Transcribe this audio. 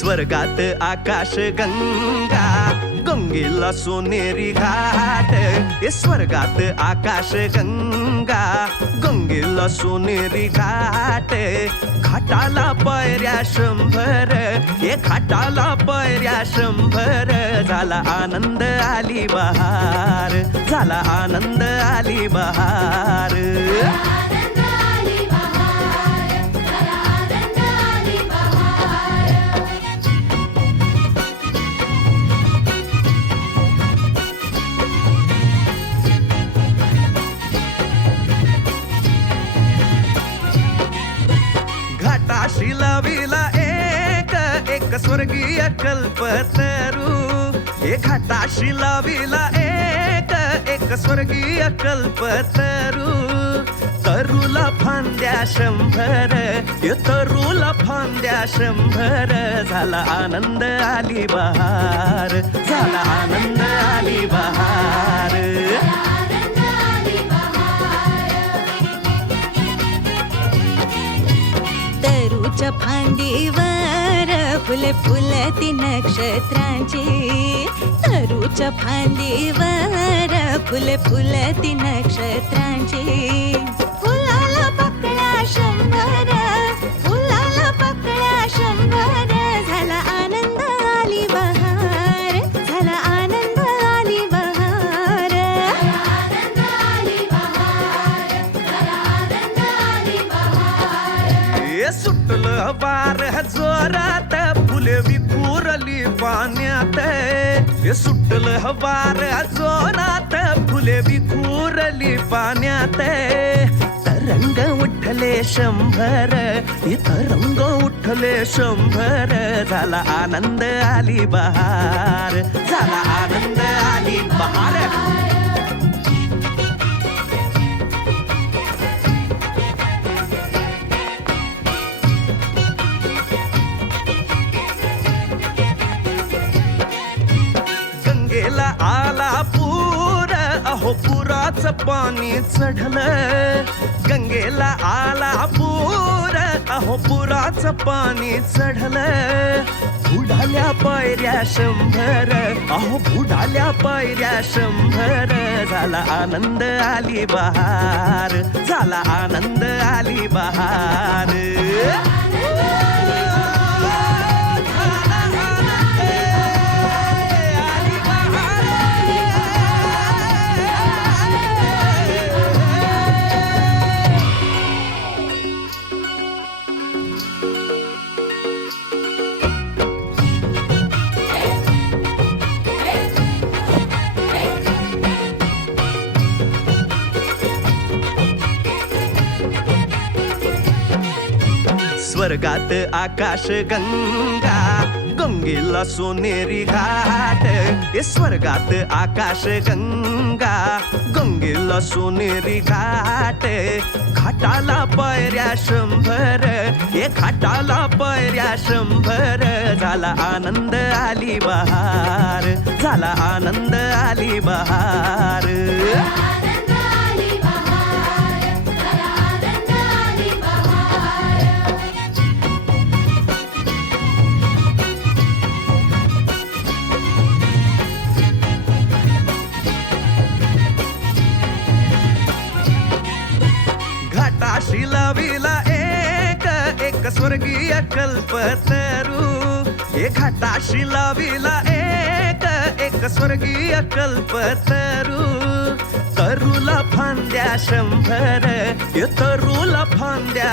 स्वर्गात आकाश गंगा, गंगेला सोनेरी घाट. स्वर्गात आकाश गंगा, गंगेला सोनेरी घाट. घाटाला पायऱ्या 100, घाटाला पायऱ्या 100. झाला आनंद आली बहार, झाला आनंद आली बहार. घाटाशी लाविला एक स्वर्गीय कल्पतरू. घाटाशी लाविला एक स्वर्गीय कल्पतरू. तरूला फांद्या 100, तरूला फांद्या 100. झाला आनंद आली बहार, झाला आनंद आली बहार. तरूच्या फांदीवर फुले फुलती नक्षत्रांची. तरूच्या फांदीवर फुले फुलती नक्षत्रांची. फुलाला पकड्या 100, फुलाला पकड्या 100. झाला आनंद आली बहार, झाला आनंद आली बहार. सुटलं वार जोरात, फुले विखुरली पाण्यात. सुटलं वार जोरात, फुले विखुरली पाण्यात. तरंग उठले 100, तरंग उठले 100. झाला आनंद आली बहार, झाला आनंद आली बहार. गंगेला आला पूर, अहो पुराचं पाणी चढलं. गंगेला आला पूर, अहो पुराचं पाणी चढलं. बुडाल्या पायऱ्या 100, अहो बुडाल्या पायऱ्या 100. झाला आनंद आली बहार, झाला आनंद आली बहार. स्वर्गात आकाश गंगा, गंगेला सोनेरी घाट. स्वर्गात आकाश गंगा, गंगेला सोनेरी घाट. घाटाला पायऱ्या 100, घाटाला पायऱ्या 100. झाला आनंद आली बहार, झाला आनंद आली बहार. घाटाशी लाविला एक स्वर्गीय कल्पतरू. घाटाशी लाविला एक स्वर्गीय कल्पतरू. तरूला फांद्या 100, तरूला फांद्या